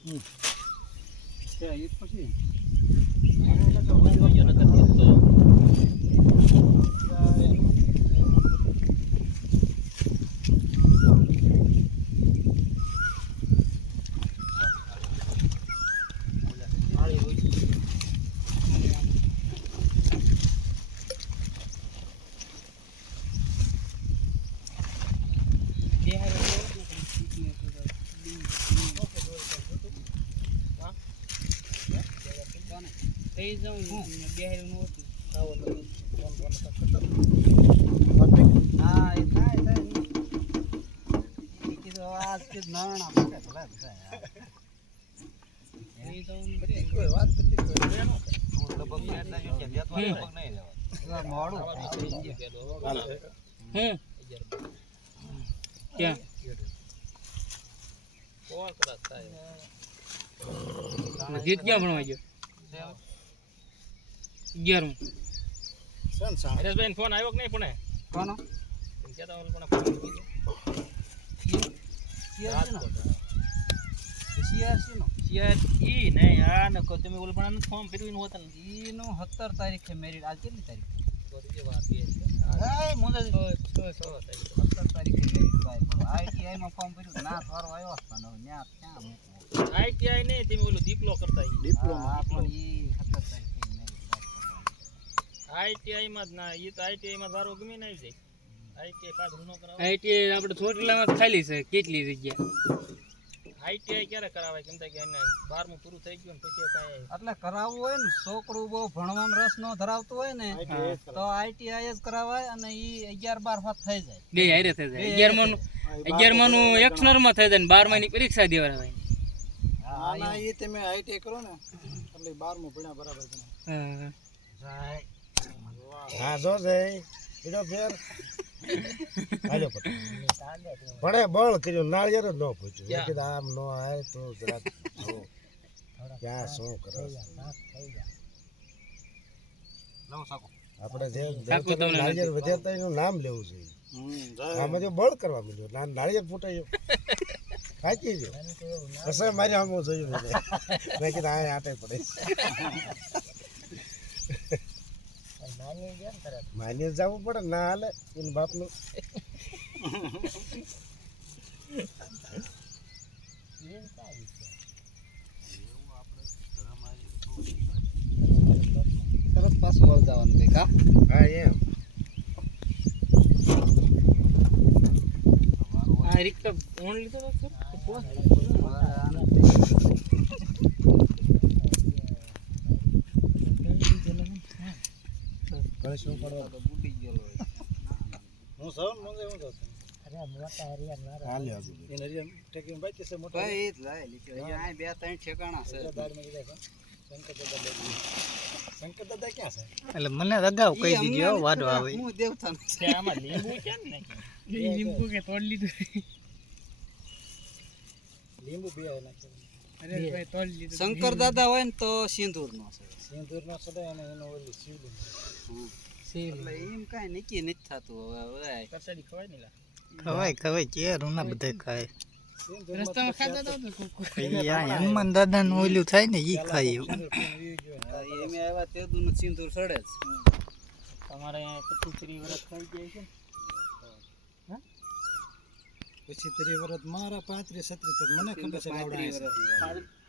એ પછી ગીત ક્યાં ભણવા ગયો 11 હરેશભાઈ ફોન આવ્યો કે નહીં પણ કોનો કેતા ઓલ પણ ફોન ઈ નહીં આ ન કો તમે ઓલ પણ ફોર્મ ભર્યું હોત ને ઈ નો 17 તારીખે મેરિટ આજ કેટલી તારીખ તો જે વાત બે એ મુંદા 17 તારીખે મેરિટ ભાઈ પણ આઈટીઆઈ માં ફોર્મ ભર્યું ના વારો આવ્યો પણ ન્યા ક્યાં મૂકવો આઈટીઆઈ ને તમે ઓલું ડિપ્લો કરતા ડિપ્લોમા આ પણ ઈ 17 તારીખે મેરિટ આઈટીઆઈ માં જ ના ઈ તો આઈટીઆઈ માં વારો ગમે ન આવી જાય આઈટીઆઈ પાસ નો કરાવે આઈટીઆઈ આપણે થોટલામાં ખાલી છે કેટલી જગ્યા આઈટીઆઈ ક્યારે કરાવાય કેમ કે એને 12મું પૂરું થઈ ગયું ને પછી કાંઈ એટલે કરાવવું હોય ને છોકરું બહુ ભણવામાં રસ ન ધરાવતું હોય ને તો આઈટીઆઈ જ કરાવાય અને ઈ 11 12 પાસ થઈ જાય બે હારે થઈ જાય 11 નું એક્સનર માં થઈ જાય ને 12 ની પરીક્ષા દેવાય હા ના ઈ તમે આઈટીઆઈ કરો ને એટલે 12મું ભણ્યા બરાબર ભણ્યા જાય હા જો જય એનો ફેર હાલો પડે બળ કર્યો નાળિયેર જ ન પૂછ્યું કે આમ ન આય તો જરાક જો ક્યાં શું કરે લાવો સાકો આપણે જે નાળિયેર વધારતા એનું નામ લેવું જોઈએ આમાં જો બળ કરવા મળ્યો નાળિયેર ફૂટાયો ખાચી જો કસે મારી આમ જોયું મેં કીધું આ આટે પડે માની જવું પડે ના હાલે એનું બાપનું તરત પાછું વળ જવાનું કઈ કા હા એમ આ રિક્તા ઓન લીધો છે શું પડવા તો બુડી ગયેલો હોય હું સૌ મંગે હું તો અરે મોટા હરિયા મારા હાલે આજુ એને હરિયા ટેકીને બાકી છે મોટા ભાઈ એ જ લાય લીધો અહીંયા આ બે ત્રણ ઠેકાણા છે દાડમાં કીધા શંકર દાદા ક્યાં છે એટલે મને રગાવ કહી દીજો વાડો આવે હું દેવતા છે આમાં લીંબુ કેમ ને એ લીંબુ કે તોડ લીધું લીંબુ બે નાખ્યો અરે ભાઈ તોડ લીધું શંકર દાદા હોય ને તો સિંદૂર નો સડે અને એનો ઓલી શિવલિંગ એટલે એમ કાંઈ નક્કી નથી થતું હવે બધા કરસાડી ખવાય ને ખવાય કે રૂના બધા ખાય રસ્તામાં ખાતા હતા હનુમાન દાદા નું ઓલું થાય ને ઈ ખાય એમ આવ્યા તે દુનું સિંદૂર સડે જ તમારે 25 વર્ષ થઈ જાય છે પછી 30 વર્ષ મારા 35 36 મને ખબર છે ગાવડા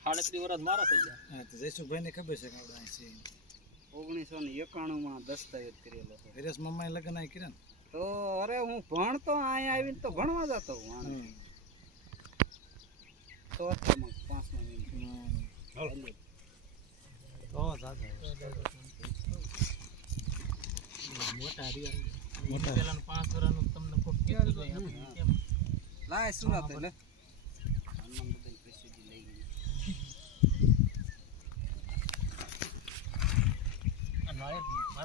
38 વર્ષ મારા થઈ ગયા હા તો જયસુભાઈ ને ખબર છે ગાવડા છે 1991 માં દસ્તાવેજ કરેલો છે હરેશ મમ્માએ લગ્ન આ કર્યા તો અરે હું ભણતો અહીંયા આવીને તો ભણવા જતો હું તો તમાક 5 મિનિટ તો જાતો મોટા હરિયા મોટા પેલાનું 5 વર્ષનું તમને કોક કીધું કેમ લાય સુરત એટલે હનુમાન બધાને પ્રસિદ્ધિ લઈ ગઈ આ નાળે